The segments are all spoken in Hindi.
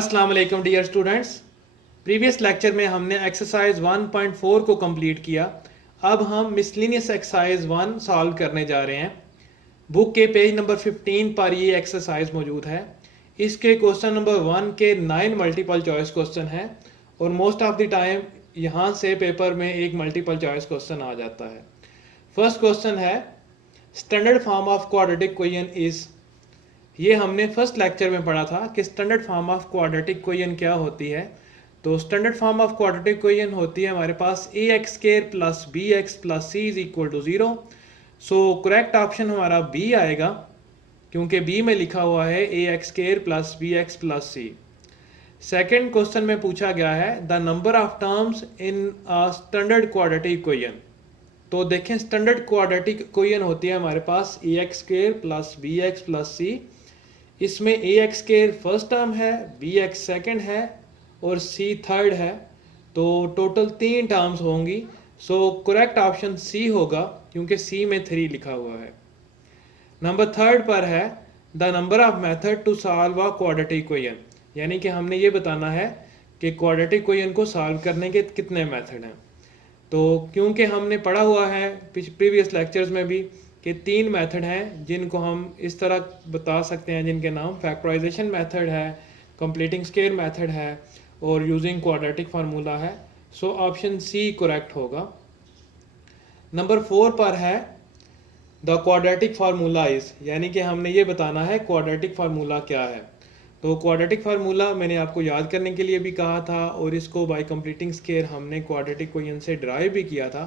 अस्सलाम वालेकुम डियर स्टूडेंट्स। प्रीवियस लेक्चर में हमने एक्सरसाइज 1.4 को कंप्लीट किया। अब हम मिसलिनियस एक्सरसाइज 1 सॉल्व करने जा रहे हैं। बुक के पेज नंबर 15 पर ये एक्सरसाइज मौजूद है। इसके क्वेश्चन नंबर 1 के 9 मल्टीपल चॉइस क्वेश्चन हैं और मोस्ट ऑफ द टाइम यहाँ से पेपर में एक मल्टीपल चॉइस क्वेश्चन आ जाता है। फर्स्ट क्वेश्चन है standard form of quadratic equation is. ये हमने फर्स्ट लेक्चर में पढ़ा था कि standard form of quadratic equation क्या होती है। तो standard form of quadratic equation होती है हमारे पास a x square plus b x plus c is equal to 0। So correct option हमारा बी आएगा क्योंकि बी में लिखा हुआ है a x square plus b x plus C. Second question में पूछा गया है the number of terms in a standard quadratic equation. तो देखें स्टैंडर्ड क्वाड्रेटिक इक्वेशन होती है हमारे पास a x square plus b x plus c. इसमें a x square first term है, बी एक्स सेकेंड है और सी थर्ड है। तो टोटल 3 टर्म्स होंगी। सो करेक्ट ऑप्शन सी होगा क्योंकि सी में 3 लिखा हुआ है। नंबर थर्ड पर है the number of method to solve a quadratic equation, यानी कि हमने ये बताना है कि क्वाड्रेटिक इक्वेशन को सॉल्व करने के कितने मेथड हैं। तो क्योंकि हमने पढ़ा हुआ है प्रीवियस लेक्चर्स में भी कि 3 मेथड हैं जिनको हम इस तरह बता सकते हैं, जिनके नाम फैक्टराइजेशन मेथड है, कंप्लीटिंग स्क्वायर मेथड है और यूजिंग क्वाड्रेटिक फार्मूला है। सो ऑप्शन सी करेक्ट होगा। नंबर 4 पर है द क्वाड्रेटिक फार्मूला इज, यानी कि हमने ये बताना है क्वाड्रेटिक फार्मूला क्या है। तो क्वाड्रेटिक फार्मूला मैंने आपको याद करने के लिए भी कहा था और इसको बाय कंप्लीटिंग स्क्वायर हमने क्वाड्रेटिक इक्वेशन से डिराइव भी किया था।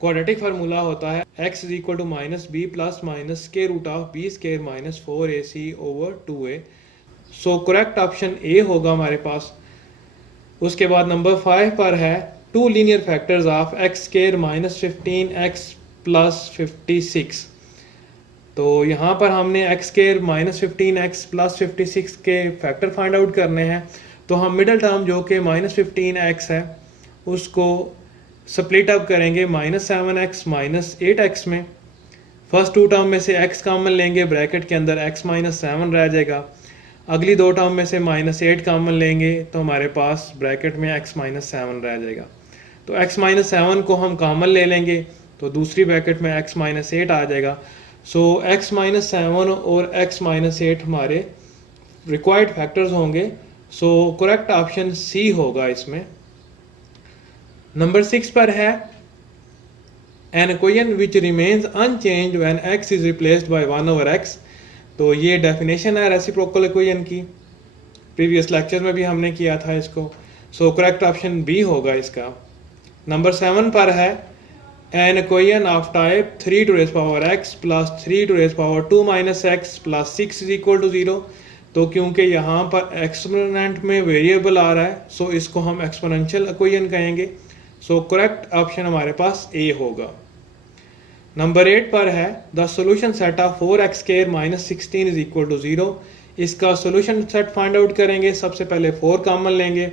क्वाड्रेटिक फार्मूला होता है x is equal to minus B plus minus square root of B square minus 4ac over 2a। So correct option A होगा हमारे पास। उसके बाद नंबर 5 पर है 2 linear factors of x square minus 15x plus 56। तो यहाँ पर हमने x square minus 15x plus 56 के फैक्टर फाइंड आउट करने हैं। तो हम मिडल टर्म जो कि माइनस 15x है उसको स्प्लिट अप करेंगे माइनस 7x माइनस 8x में। फर्स्ट 2 टर्म में से x कॉमन लेंगे, ब्रैकेट के अंदर x माइनस 7 रह जाएगा। अगली 2 टर्म में से माइनस 8 कॉमन लेंगे तो हमारे पास ब्रैकेट में x माइनस 7 रह जाएगा। तो x माइनस 7 को हम कॉमन ले लेंगे तो दूसरी ब्रैकेट में x माइनस 8 आ जाएगा। सो x माइनस 7 और x माइनस 8 हमारे रिक्वायर्ड फैक्टर्स होंगे। सो करेक्ट ऑप्शन सी होगा इसमें। नंबर 6 पर है an equation which remains unchanged when x is replaced by 1 over x। तो ये डेफिनेशन है रेसिप्रोकल इक्वेशन की, प्रीवियस लेक्चर में भी हमने किया था इसको। सो करेक्ट ऑप्शन बी होगा इसका। नंबर 7 पर है an equation of type 3 to raise power x plus 3 to raise power 2 minus x plus 6 is equal to 0। तो क्योंकि यहाँ पर एक्सपोनेंट में वेरिएबल आ रहा है सो इसको हम एक्सपोनेंशियल इक्वेशन कहेंगे। सो करेक्ट ऑप्शन हमारे पास ए होगा। नंबर 8 पर है the solution set of 4x square minus 16 is equal to 0। इसका सॉल्यूशन सेट फाइंड आउट करेंगे। सबसे पहले 4 कॉमन लेंगे,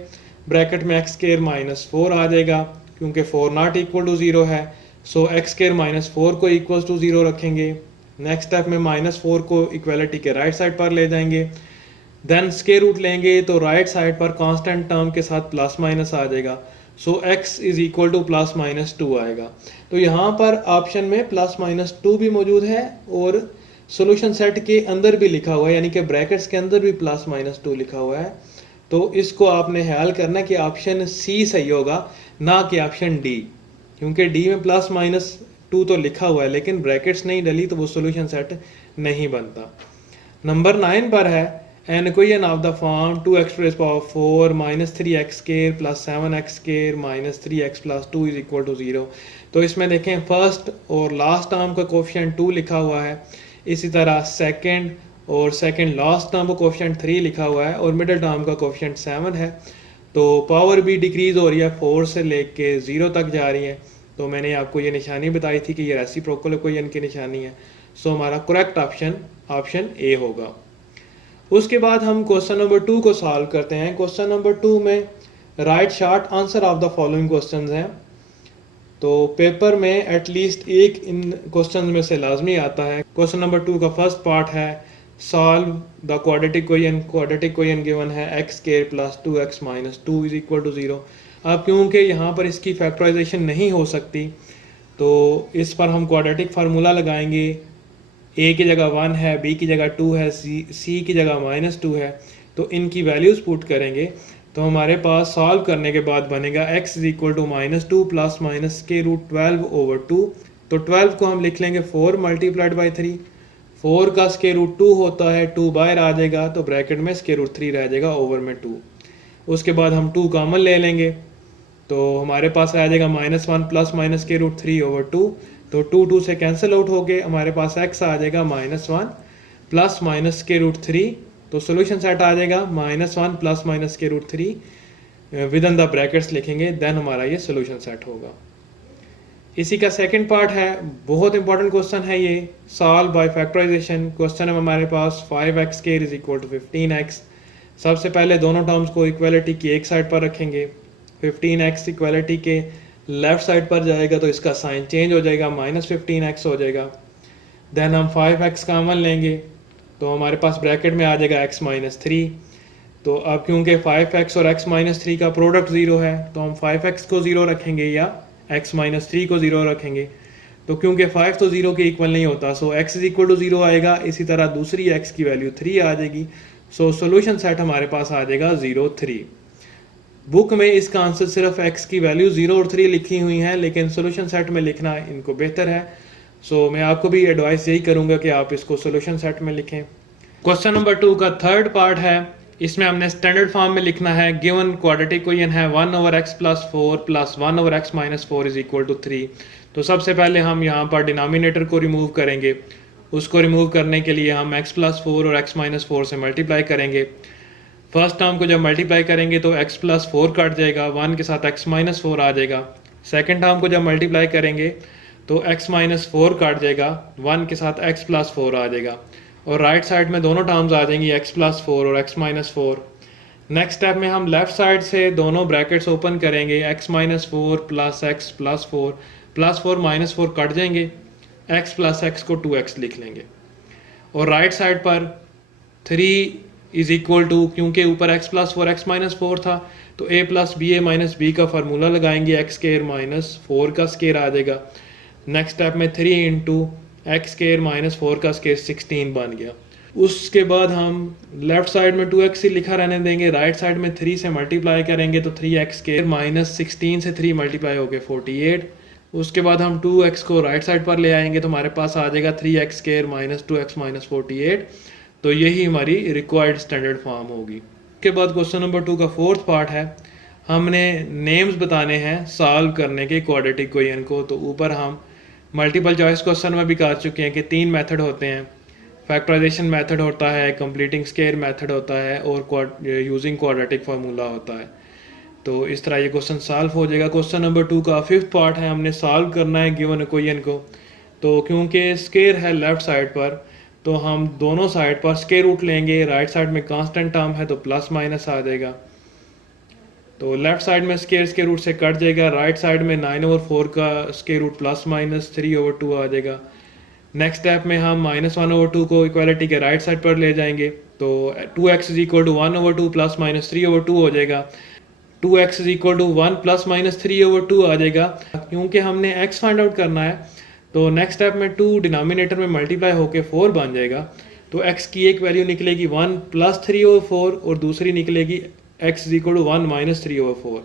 ब्रैकेट में x स्क्वायर माइनस 4 आ जाएगा क्योंकि 4 नॉट इक्वल टू 0 है। सो x स्क्वायर माइनस 4 को इक्वल टू 0 रखेंगे। नेक्स्ट स्टेप में माइनस 4 को इक्वलिटी के राइट साइड पर ले जाएंगे। देन स्क्वायर रूट लेंगे तो राइट साइड पर कांस्टेंट टर्म के साथ प्लस माइनस आ जाएगा। सो x is equal two plus minus 2 आएगा। तो यहाँ पर ऑप्शन में प्लस माइनस 2 भी मौजूद है और सॉल्यूशन सेट के अंदर भी लिखा हुआ है, यानी कि ब्रैकेट्स के अंदर भी प्लस माइनस 2 लिखा हुआ है। तो इसको आपने ख्याल करना कि ऑप्शन सी सही होगा ना कि ऑप्शन डी, क्योंकि डी में प्लस माइनस 2 तो लिखा हुआ है लेकिन ब्रैकेट्स नहीं डली तो वो सॉल्यूशन सेट नहीं बनता। नंबर 9 पर है an equation of the form 2x to the power 4 minus 3x square plus 7x square minus 3x plus 2 is equal to 0। तो इसमें देखें फर्स्ट और लास्ट टर्म का कोफिशिएंट 2 लिखा हुआ है, इसी तरह सेकंड और सेकंड लास्ट टर्म का कोफिशिएंट 3 लिखा हुआ है और मिडिल टर्म का कोफिशिएंट 7 है। तो पावर भी डिक्रीज हो रही है, 4 से लेके 0 तक जा रही है। तो मैंने आपको ये निशानी बताई थी कि ये रेसिप्रोकल इक्वेशन की निशानी है। सो हमारा करेक्ट ऑप्शन ए होगा। उसके बाद हम क्वेश्चन नंबर 2 को सॉल्व करते हैं। क्वेश्चन नंबर 2 में right short answer of the following questions हैं। तो पेपर में एटलीस्ट एक इन क्वेश्चंस में से लाजमी आता है। क्वेश्चन नंबर 2 का फर्स्ट पार्ट है solve the quadratic equation given है x square plus 2x minus 2 is equal to 0। अब क्योंकि यहाँ पर इसकी फैक्टराइजेशन नहीं हो सकती तो इस पर हम क्वाड्रेटिक फार्मूला लगाएंगे। a की जगह 1 है, b की जगह 2 है, c की जगह -2 है, तो इनकी वैल्यूज़ पुट करेंगे तो हमारे पास सॉल्व करने के बाद बनेगा x is equal to -2 plus minus square root 12/2। तो 12 को हम लिख लेंगे 4 मल्टीप्लाइड बाई 3। 4 का स्क्वायर रूट 2 होता है, 2 बाहर आ जाएगा तो ब्रैकेट में स्क्वायर रूट 3 रह जाएगा ओवर में 2। उसके बाद हम 2 कॉमन ले लेंगे तो हमारे पास आ जाएगा -1 प्लस माइनस स्क्वायर रूट 3/2। तो 2 से कैंसिल आउट हो गए, हमारे पास x आ जाएगा -1 प्लस माइनस स्क्वायर रूट 3। तो सोल्यूशन सेट आ जाएगा -1 plus minus square root 3 within the brackets लिखेंगे, देन हमारा ये सोल्यूशन सेट होगा। इसी का सेकंड पार्ट है, बहुत इंपॉर्टेंट क्वेश्चन है ये, सॉल्व बाय फैक्टराइजेशन। क्वेश्चन है हमारे पास 5x square is equal to 15x। सबसे पहले दोनों टर्म्स को इक्वालिटी की एक साइड पर रखेंगे। 15x इक्वालिटी के लेफ्ट साइड पर जाएगा तो इसका साइन चेंज हो जाएगा, -15x हो जाएगा। देन हम 5x कॉमन लेंगे तो हमारे पास ब्रैकेट में आ जाएगा x माइनस 3। तो अब क्योंकि 5x और x माइनस 3 का प्रोडक्ट 0 है तो हम 5x को 0 रखेंगे या x माइनस 3 को 0 रखेंगे। तो क्योंकि 5 तो 0 के इक्वल नहीं होता, सो x इज इक्वल टू 0 आएगा। इसी तरह दूसरी x की वैल्यू 3 आ जाएगी। सो सोल्यूशन सेट हमारे पास आ जाएगा 0, 3। बुक में इसका आंसर सिर्फ x की वैल्यू 0 और 3 लिखी हुई है, लेकिन सोल्यूशन सेट में लिखना इनको बेहतर है। सो मैं आपको भी एडवाइस यही करूंगा कि आप इसको सोल्यूशन सेट में लिखें। क्वेश्चन नंबर 2 का थर्ड पार्ट है, इसमें हमने स्टैंडर्ड फॉर्म में लिखना है। गिवन क्वाड्रेटिक इक्वेशन है 1/x plus 4 plus 1/x minus 4 is equal to 3। तो सबसे पहले हम यहाँ पर डिनोमिनेटर को रिमूव करेंगे। उसको रिमूव करने के लिए हम x प्लस 4 और x माइनस 4 से मल्टीप्लाई करेंगे। फर्स्ट टर्म को जब मल्टीप्लाई करेंगे तो x प्लस 4 कट जाएगा, 1 के साथ x माइनस 4 आ जाएगा। सेकेंड टर्म को जब मल्टीप्लाई करेंगे तो x माइनस 4 कट जाएगा, 1 के साथ x प्लस 4 आ जाएगा। और राइट साइड में दोनों टर्म्स आ जाएंगी, x प्लस 4 और x माइनस 4। नेक्स्ट स्टेप में हम लेफ्ट साइड से दोनों ब्रैकेट्स ओपन करेंगे, x minus 4 plus x plus 4 plus 4 minus 4 cut जाएंगे, x प्लस x को 2x लिख लेंगे। और राइट साइड पर 3 इज इक्वल टू, क्योंकि ऊपर x प्लस 4 x माइनस 4 था तो a plus B A minus B का फार्मूला लगाएंगे, x स्क्वायर माइनस 4 का स्क्वायर आ जाएगा। नेक्स्ट स्टेप में 3 इंटू एक्स स्क्वायर माइनस 4 का स्क्वायर 16 बन गया। उसके बाद हम लेफ्ट साइड में 2x ही लिखा रहने देंगे, राइट साइड में 3 से मल्टीप्लाई करेंगे तो 3x स्क्वायर माइनस 16 से 3 मल्टीप्लाई हो गए 48। उसके बाद हम 2x को राइट साइड पर ले आएंगे तो हमारे पास आ जाएगा 3x square minus 2x minus 48। तो यही हमारी रिक्वायर्ड स्टैंडर्ड फॉर्म होगी। उसके बाद क्वेश्चन नंबर 2 का फोर्थ पार्ट है, हमने नेम्स बताने हैं सॉल्व करने के क्वाड्रेटिक इक्वेशन को। तो ऊपर हम मल्टीपल चॉइस क्वेश्चन में भी कर चुके हैं कि 3 मेथड होते हैं, फैक्टराइजेशन मेथड होता है, कंप्लीटिंग स्क्वायर मेथड होता है और यूजिंग क्वाड्रेटिक फार्मूला होता है। तो इस तरह ये क्वेश्चन सॉल्व हो जाएगा। क्वेश्चन नंबर 2 का फिफ्थ पार्ट है, हमने सॉल्व करना है गिवन इक्वेशन को। तो क्योंकि स्क्वायर है लेफ्ट साइड पर तो हम दोनों साइड पर स्क्वायर रूट लेंगे, राइट साइड में कांस्टेंट टर्म है तो प्लस माइनस आ जाएगा। तो लेफ्ट साइड में स्क्वायर रूट से कट जाएगा, राइट साइड में 9/4 का स्क्वायर रूट प्लस माइनस 3/2 आ जाएगा। नेक्स्ट स्टेप में हम -1/2 को इक्वालिटी के राइट साइड पर ले जाएंगे तो 2x is equal to 1/2 plus minus 3/2 हो जाएगा। 2x is equal to 1 plus minus 3/2 आ जाएगा। क्योंकि हमने x फाइंड आउट करना है तो नेक्स्ट स्टेप में 2 डिनोमिनेटर में मल्टीप्लाई होकर 4 बन जाएगा। तो x की एक वैल्यू निकलेगी 1 प्लस 3/4 और दूसरी निकलेगी x इज इक्वल टू 1 माइनस 3/4।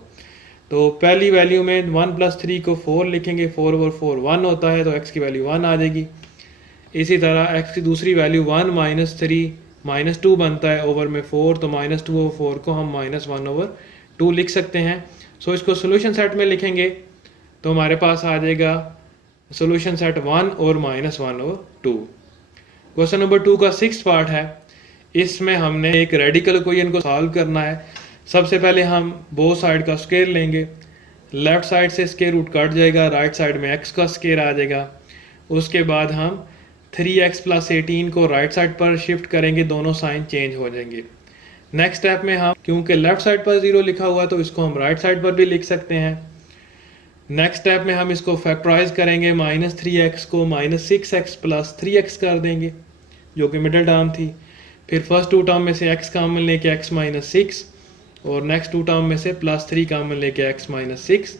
तो पहली वैल्यू में 1 प्लस 3 को 4 लिखेंगे, 4/4 1 होता है तो x की वैल्यू 1 आ जाएगी। इसी तरह x की दूसरी वैल्यू 1 माइनस 3 माइनस 2 बनता है ओवर में 4, तो -2/4 को हम -1/2 लिख सकते हैं। सो इसको सोल्यूशन सेट में लिखेंगे तो हमारे पास आ जाएगा सोल्यूशन सेट 1 और -1/2। क्वेश्चन नंबर 2 का सिक्स्थ पार्ट है, इसमें हमने एक रेडिकल इक्वेशन को सॉल्व करना है। सबसे पहले हम बोथ साइड का स्क्वायर लेंगे, लेफ्ट साइड से स्क्वायर रूट कट जाएगा, राइट साइड में x का स्क्वायर आ जाएगा। उसके बाद हम 3x प्लस 18 को राइट साइड पर शिफ्ट करेंगे, दोनों साइन चेंज हो जाएंगे। नेक्स्ट स्टेप में हम, क्योंकि लेफ्ट साइड पर 0 लिखा हुआ तो इसको हम राइट साइड पर भी लिख सकते हैं। नेक्स्ट स्टेप में हम इसको फैक्टराइज करेंगे, -3x को -6x प्लस 3x कर देंगे जो कि मिडिल टर्म थी। फिर फर्स्ट टू टर्म में से x कॉमन लेके x माइनस 6 और नेक्स्ट टू टर्म में से +3 कॉमन लेके x माइनस 6।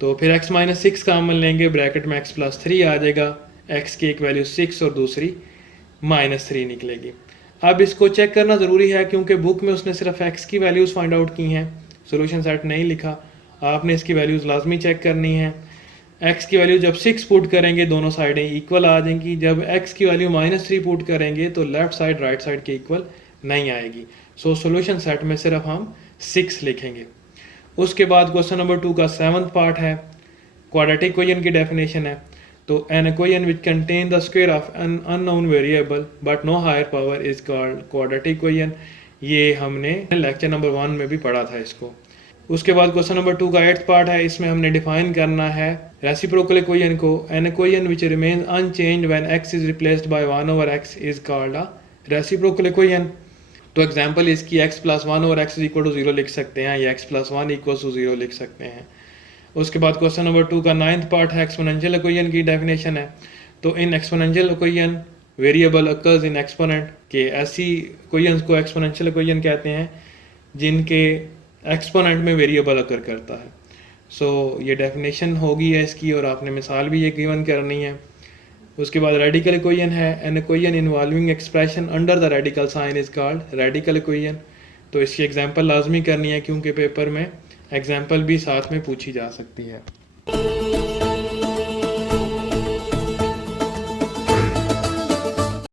तो फिर x माइनस 6 कॉमन लेंगे, ब्रैकेट में x प्लस 3 आ जाएगा, x की एक वैल्यू 6 और दूसरी -3 निकलेगी। अब इसको चेक करना ज़रूरी है क्योंकि बुक में उसने सिर्फ x की वैल्यूज़ फाइंड आउट की हैं, सोल्यूशन सेट नहीं लिखा। आपने इसकी वैल्यूज़ लाजमी चेक करनी है। x की वैल्यू जब 6 पुट करेंगे दोनों साइडें इक्वल आ जाएंगी, जब x की वैल्यू -3 पुट करेंगे तो लेफ्ट साइड राइट साइड के इक्वल नहीं आएगी। सो सोल्यूशन सेट में सिर्फ हम 6 लिखेंगे। उसके बाद क्वेश्चन नंबर 2 का 7th पार्ट है, क्वाड्रेटिक इक्वेशन की डेफिनेशन है। तो an equation which contain the square of an unknown variable but no higher power is called quadratic equation. ये हमने लेक्चर नंबर 1 में भी पढ़ा था इसको। उसके बाद क्वेश्चन नंबर 2 का 8th पार्ट है, इसमें हमने डिफाइन करना है रेसिप्रोकल इक्वेशन को। An equation which remains unchanged when x is replaced by 1/x is called a reciprocal equation. तो एग्जांपल इसकी x plus 1/x is equal to 0 लिख सकते हैं या x प्लस 1 इक्वल टू 0 लिख सकते हैं। उसके बाद क्वेश्चन नंबर 2 का 9th पार्ट है, एक्सपोनेंशियल इक्वेशन की डेफिनेशन है। तो in exponential equation variable occurs in exponent के, ऐसी इक्वेशंस को एक्सपोनेंशियल इक्वेशन कहते हैं जिनके एक्सपोनेंट में वेरिएबल अकर करता है। सो ये डेफिनेशन होगी है इसकी और आपने मिसाल भी ये गिवन करनी है। उसके बाद रेडिकल इक्वेशन है, an equation involving expression under the radical sign is called radical equation. तो इसकी एग्जांपल लाजमी करनी है क्योंकि पेपर में एग्जांपल भी साथ में पूछी जा सकती है।